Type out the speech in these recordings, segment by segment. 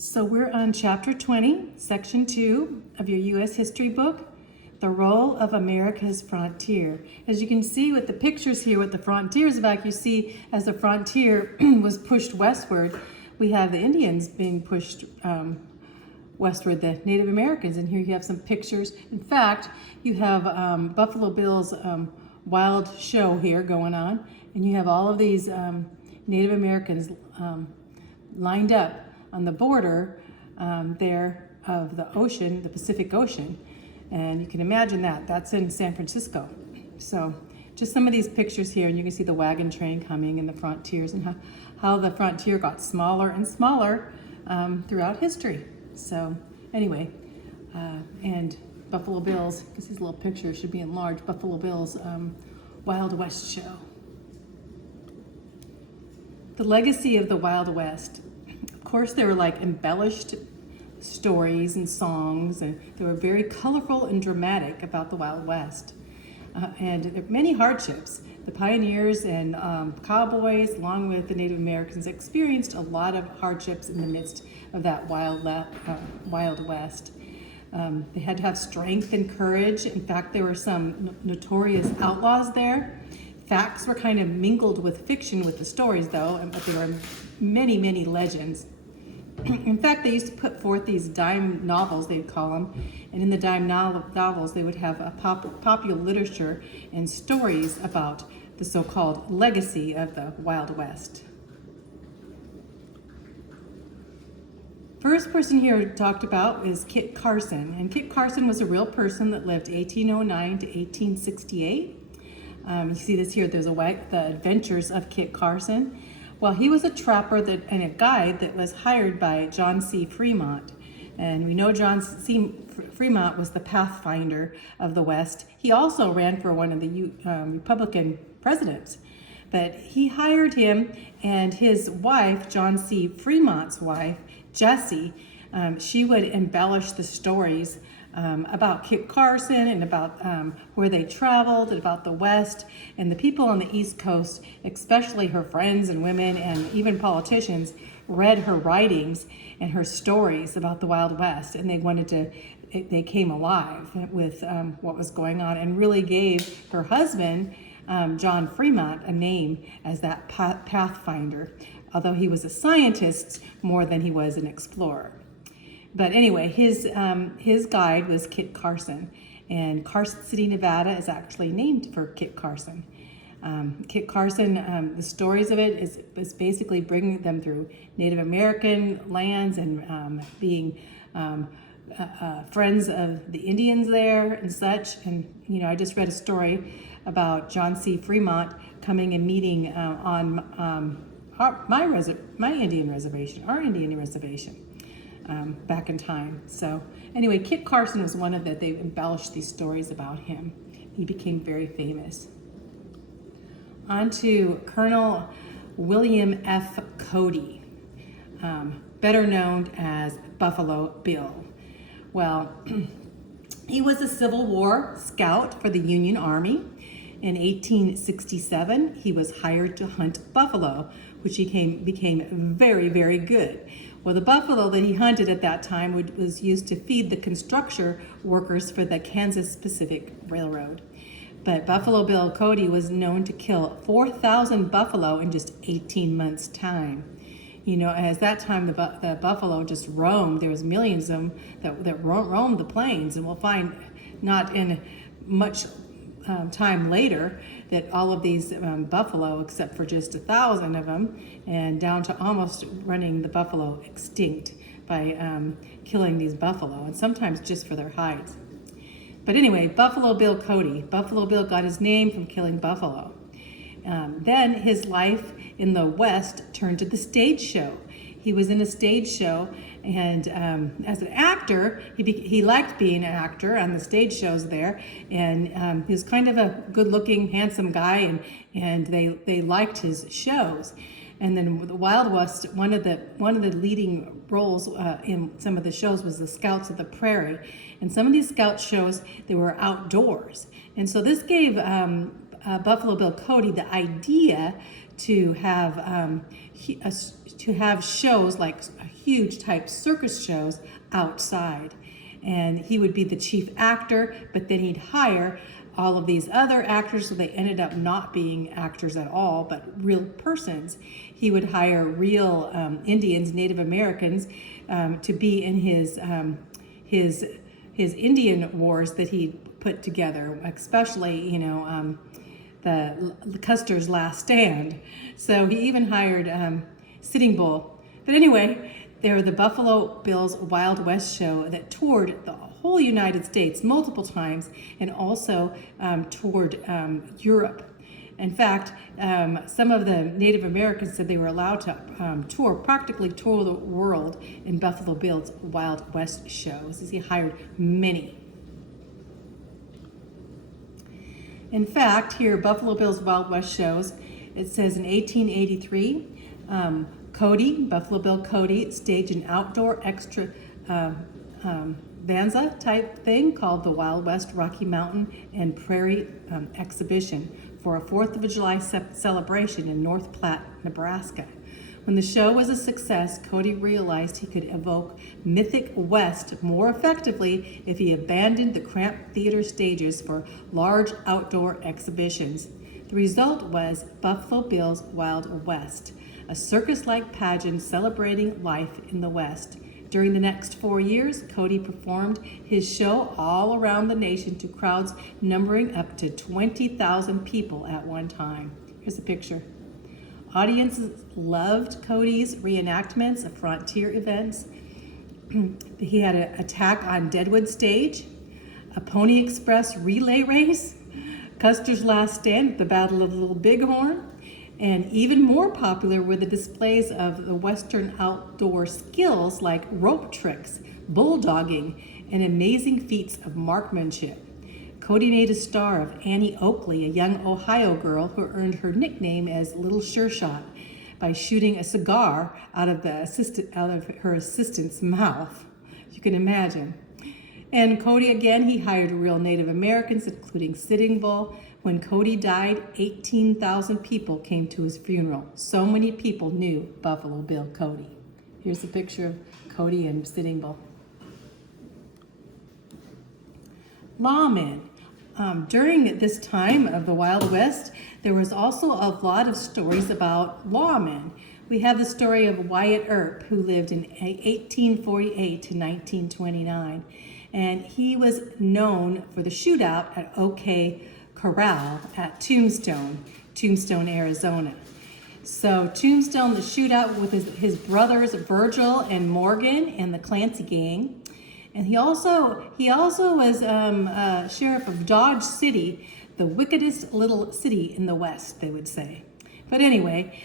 So we're on chapter 20, section 2 of your U.S. history book, the role of America's frontier. As you can see with the pictures here, what the frontier is about, you see as the frontier was pushed westward, we have the Indians being pushed westward, the Native Americans. And here you have some pictures. In fact, you have Buffalo Bill's wild show here going on, and you have all of these Native Americans lined up on the border there of the ocean, the Pacific Ocean. And you can imagine that's in San Francisco. So just some of these pictures here, and you can see the wagon train coming and the frontiers and how the frontier got smaller and smaller throughout history. So anyway, and Buffalo Bill's, because these little pictures should be enlarged, Buffalo Bill's Wild West show. The legacy of the Wild West. Of course, they were like embellished stories and songs, and they were very colorful and dramatic about the Wild West. And there were many hardships. The pioneers and cowboys, along with the Native Americans, experienced a lot of hardships in the midst of that Wild West. They had to have strength and courage. In fact, there were some notorious outlaws there. Facts were kind of mingled with fiction with the stories, though, but there were many, many legends. In fact, they used to put forth these dime novels, they'd call them, and in the dime novels, they would have a popular literature and stories about the so-called legacy of the Wild West. First person here talked about is Kit Carson, and Kit Carson was a real person that lived 1809 to 1868. You see this here, there's the adventures of Kit Carson. Well, he was a trapper and a guide that was hired by John C. Fremont. And we know John C. Fremont was the pathfinder of the West. He also ran for one of the Republican presidents. But he hired him, and his wife, John C. Fremont's wife, Jessie, she would embellish the stories about Kit Carson and about where they traveled, and about the West, and the people on the East Coast, especially her friends and women and even politicians, read her writings and her stories about the Wild West, and they came alive with what was going on, and really gave her husband, John Fremont, a name as that pathfinder, although he was a scientist more than he was an explorer. But anyway, his guide was Kit Carson, and Carson City, Nevada is actually named for Kit Carson. Kit Carson, the stories of it is basically bringing them through Native American lands and being friends of the Indians there and such. And, I just read a story about John C. Fremont coming and meeting on my Indian reservation, our Indian reservation. Back in time. So anyway, Kit Carson was one of that. They embellished these stories about him. He became very famous. On to Colonel William F. Cody, better known as Buffalo Bill. Well, he was a Civil War scout for the Union Army. In 1867, he was hired to hunt buffalo, which became very, very good. Well, the buffalo that he hunted at that time was used to feed the construction workers for the Kansas Pacific Railroad. But Buffalo Bill Cody was known to kill 4,000 buffalo in just 18 months' time. As that time the buffalo just roamed. There was millions of them that roamed the plains, and we'll find not in much time later that all of these buffalo, except for just 1,000 of them, and down to almost running the buffalo extinct by killing these buffalo, and sometimes just for their hides. But anyway, Buffalo Bill Cody. Buffalo Bill got his name from killing buffalo. Then his life in the West turned to the stage show. He was in a stage show, and as an actor, he liked being an actor on the stage shows there, and he was kind of a good-looking, handsome guy, and they liked his shows. And then the Wild West, one of the leading roles in some of the shows was the Scouts of the Prairie, and some of these scout shows, they were outdoors, and so this gave Buffalo Bill Cody the idea to have shows like huge type circus shows outside. And he would be the chief actor, but then he'd hire all of these other actors, so they ended up not being actors at all, but real persons. He would hire real Indians, Native Americans, to be in his Indian wars that he put together, especially the Custer's Last Stand. So he even hired Sitting Bull. But anyway, they were the Buffalo Bills Wild West show that toured the whole United States multiple times, and also toured Europe. In fact, some of the Native Americans said they were allowed to practically tour the world in Buffalo Bill's Wild West shows, as he hired many. In fact, here, Buffalo Bill's Wild West shows, it says in 1883, Buffalo Bill Cody staged an outdoor extravaganza type thing called the Wild West Rocky Mountain and Prairie Exhibition for a 4th of July celebration in North Platte, Nebraska. When the show was a success, Cody realized he could evoke mythic West more effectively if he abandoned the cramped theater stages for large outdoor exhibitions. The result was Buffalo Bill's Wild West, a circus-like pageant celebrating life in the West. During the next 4 years, Cody performed his show all around the nation to crowds numbering up to 20,000 people at one time. Here's a picture. Audiences loved Cody's reenactments of frontier events. He had an attack on Deadwood Stage, a Pony Express relay race, Custer's Last Stand at the Battle of Little Bighorn, and even more popular were the displays of the Western outdoor skills like rope tricks, bulldogging, and amazing feats of marksmanship. Cody made a star of Annie Oakley, a young Ohio girl who earned her nickname as Little Sure Shot by shooting a cigar out of her assistant's mouth. You can imagine. And Cody, again, he hired real Native Americans, including Sitting Bull. When Cody died, 18,000 people came to his funeral. So many people knew Buffalo Bill Cody. Here's a picture of Cody and Sitting Bull. Lawmen. During this time of the Wild West, there was also a lot of stories about lawmen. We have the story of Wyatt Earp, who lived in 1848 to 1929, and he was known for the shootout at OK Corral at Tombstone, Arizona. So Tombstone, the shootout with his brothers Virgil and Morgan and the Clancy gang. And he also was sheriff of Dodge City, the wickedest little city in the West, they would say. But anyway,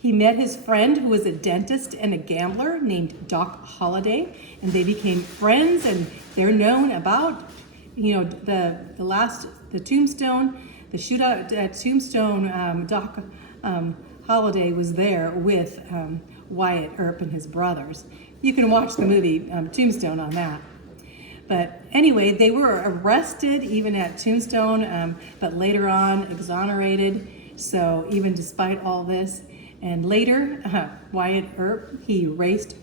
he met his friend who was a dentist and a gambler named Doc Holliday, and they became friends, and they're known about, the Tombstone, the shootout at Tombstone. Doc Holliday was there with Wyatt Earp and his brothers. You can watch the movie Tombstone on that. But anyway, they were arrested even at Tombstone, but later on exonerated. So even despite all this, and later Wyatt Earp, he raced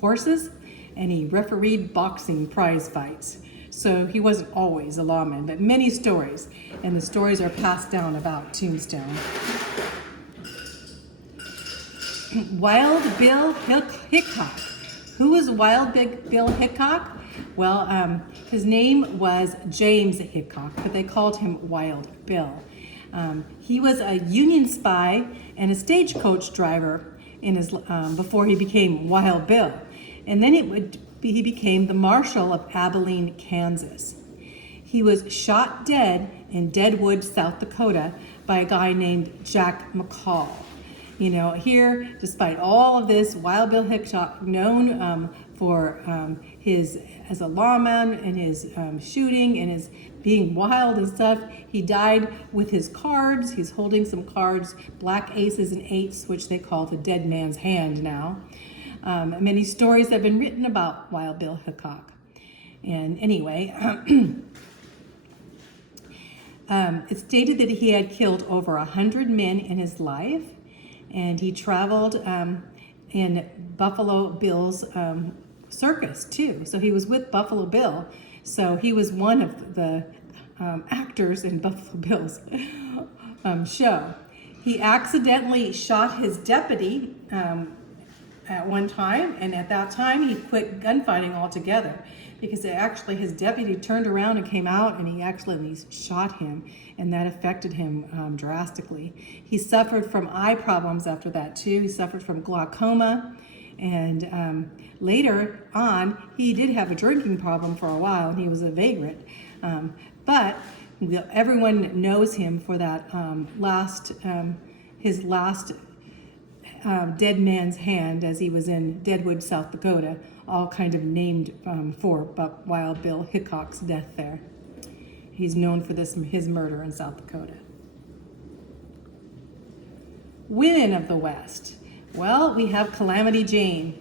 horses and he refereed boxing prize fights. So he wasn't always a lawman, but many stories, and the stories are passed down about Tombstone. Wild Bill Hickok. Who was Wild Bill Hickok? Well, his name was James Hickok, but they called him Wild Bill. He was a Union spy and a stagecoach driver in his before he became Wild Bill, and then he became the Marshal of Abilene, Kansas. He was shot dead in Deadwood, South Dakota, by a guy named Jack McCall. Here, despite all of this, Wild Bill Hickok, known for as a lawman and his shooting and his being wild and stuff, he died with his cards. He's holding some cards, black aces and eights, which they call the dead man's hand now. Many stories have been written about Wild Bill Hickok. And anyway, it's stated that he had killed over 100 men in his life. And he traveled in Buffalo Bill's circus too. So he was with Buffalo Bill. So he was one of the actors in Buffalo Bill's show. He accidentally shot his deputy at one time, and at that time he quit gunfighting altogether because his deputy turned around and came out and he accidentally shot him, and that affected him drastically. He suffered from eye problems after that too. He suffered from glaucoma, and later on he did have a drinking problem for a while, and he was a vagrant. But everyone knows him for that his last Dead Man's Hand, as he was in Deadwood, South Dakota, all kind of named for Wild Bill Hickok's death there. He's known for his murder in South Dakota. Women of the West. Well, we have Calamity Jane.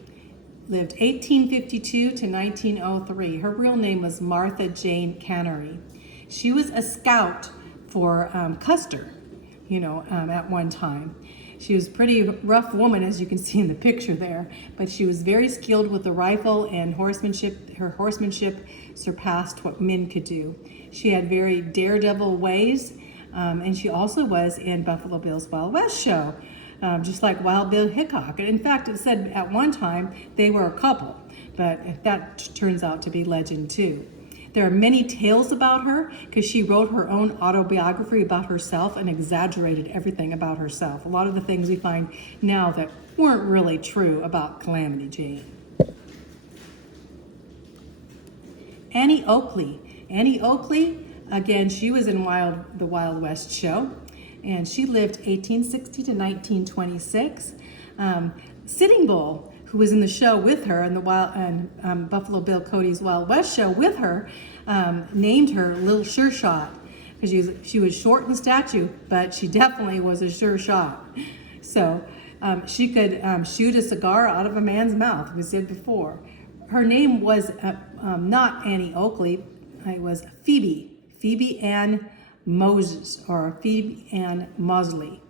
Lived 1852 to 1903. Her real name was Martha Jane Cannery. She was a scout for Custer, at one time. She was a pretty rough woman, as you can see in the picture there, but she was very skilled with the rifle and horsemanship. Her horsemanship surpassed what men could do. She had very daredevil ways, and she also was in Buffalo Bill's Wild West show, just like Wild Bill Hickok. And in fact, it said at one time they were a couple, but that turns out to be legend too. There are many tales about her because she wrote her own autobiography about herself and exaggerated everything about herself. A lot of the things we find now that weren't really true about Calamity Jane. Annie Oakley. Annie Oakley, again, she was in the Wild West show, and she lived 1860 to 1926. Sitting Bull, who was in the show with her in the Buffalo Bill Cody's Wild West show with her, named her Little Sure Shot because she was short in stature, but she definitely was a sure shot. So she could shoot a cigar out of a man's mouth, we said before. Her name was not Annie Oakley, it was Phoebe Ann Moses, or Phoebe Ann Mosley.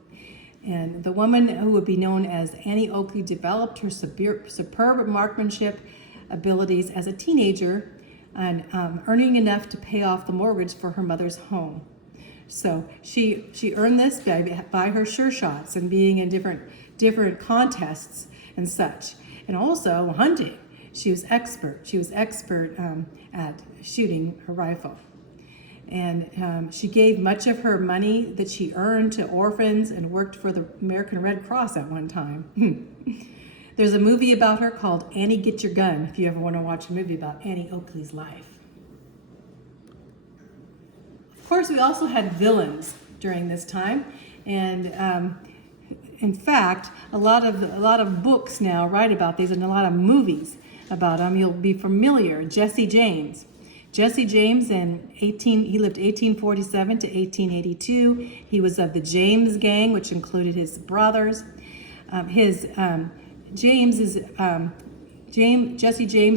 And the woman who would be known as Annie Oakley developed her superb marksmanship abilities as a teenager and earning enough to pay off the mortgage for her mother's home. So she earned this by her sure shots and being in different contests and such. And also hunting. She was expert. She was expert at shooting her rifle. And she gave much of her money that she earned to orphans and worked for the American Red Cross at one time. There's a movie about her called Annie Get Your Gun, if you ever want to watch a movie about Annie Oakley's life. Of course, we also had villains during this time. And in fact, a lot of books now write about these and a lot of movies about them. You'll be familiar. Jesse James. Jesse James, he lived 1847 to 1882. He was of the James gang, which included his brothers. Jesse James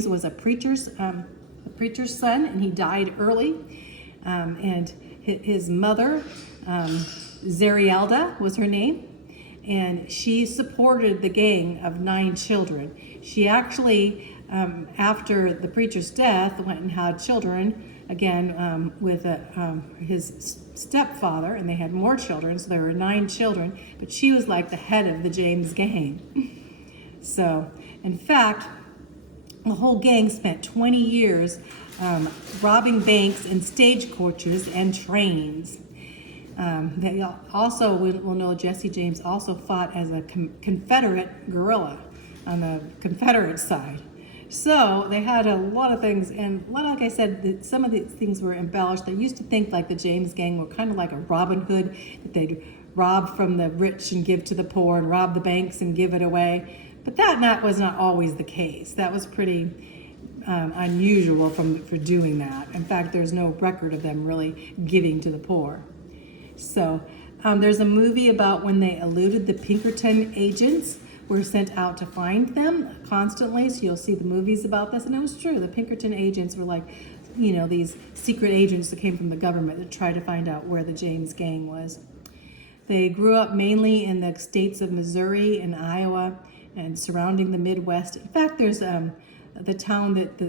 was a preacher's son, and he died early. And his mother, Zerialda was her name, and she supported the gang of 9 children. She actually, after the preacher's death, went and had children again with his stepfather, and they had more children, so there were 9 children, but she was like the head of the James gang. So, in fact, the whole gang spent 20 years robbing banks and stagecoaches and trains. They also, we'll know Jesse James also fought as a Confederate guerrilla on the Confederate side. So they had a lot of things, and like I said, some of these things were embellished. They used to think like the James gang were kind of like a Robin Hood, that they'd rob from the rich and give to the poor, and rob the banks and give it away. But that was not always the case. That was pretty unusual for doing that. In fact, there's no record of them really giving to the poor. So there's a movie about when they eluded the Pinkerton agents, were sent out to find them constantly. So you'll see the movies about this, and it was true. The Pinkerton agents were like, these secret agents that came from the government to try to find out where the James gang was. They grew up mainly in the states of Missouri and Iowa, and surrounding the Midwest. In fact, there's the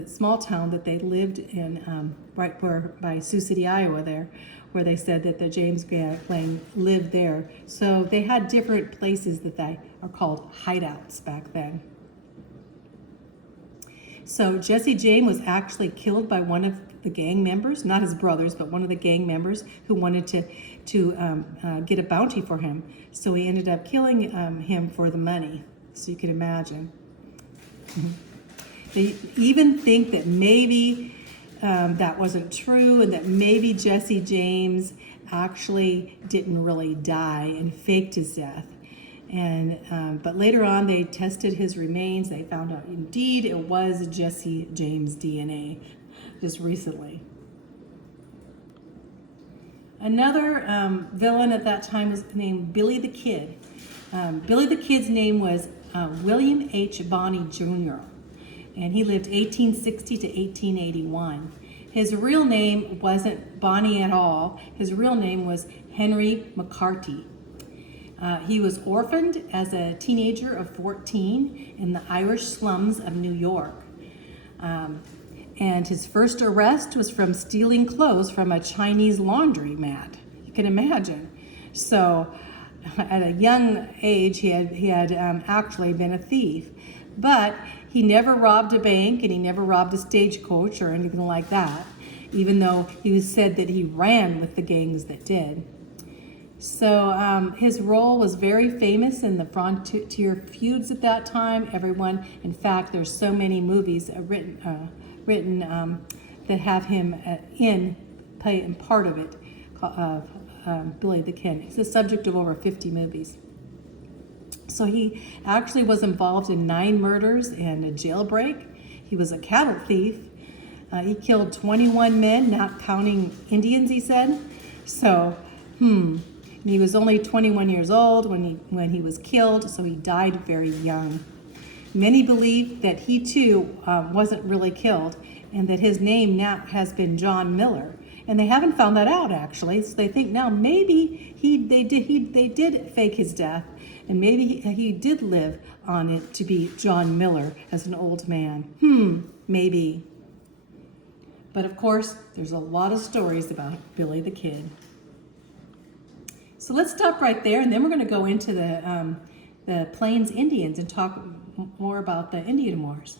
small town that they lived in, right where by Sioux City, Iowa, there, where they said that the James gang lived there. So they had different places that they are called hideouts back then. So Jesse James was actually killed by one of the gang members, not his brothers, but one of the gang members who wanted to get a bounty for him. So he ended up killing him for the money. So you can imagine. They even think that maybe that wasn't true, and that maybe Jesse James actually didn't really die and faked his death. And but later on, they tested his remains. They found out indeed it was Jesse James' DNA just recently. Another villain at that time was named Billy the Kid. Billy the Kid's name was William H. Bonney Jr., and he lived 1860 to 1881. His real name wasn't Bonney at all. His real name was Henry McCarty. He was orphaned as a teenager of 14 in the Irish slums of New York. And his first arrest was from stealing clothes from a Chinese laundromat. You can imagine. So at a young age, he had actually been a thief. But he never robbed a bank, and he never robbed a stagecoach or anything like that, even though he was said that he ran with the gangs that did. So his role was very famous in the frontier feuds at that time. Everyone, in fact, there's so many movies written that have him play part of it, of Billy the Kid. He's the subject of over 50 movies. So he actually was involved in 9 murders and a jailbreak. He was a cattle thief. He killed 21 men, not counting Indians, he said. So, he was only 21 years old when he was killed, so he died very young. Many believe that he too wasn't really killed, and that his name now has been John Miller. And they haven't found that out, actually. So they think now maybe they did fake his death, and maybe he did live on it to be John Miller as an old man. Maybe. But of course, there's a lot of stories about Billy the Kid. So let's stop right there, and then we're going to go into the Plains Indians and talk more about the Indian Wars.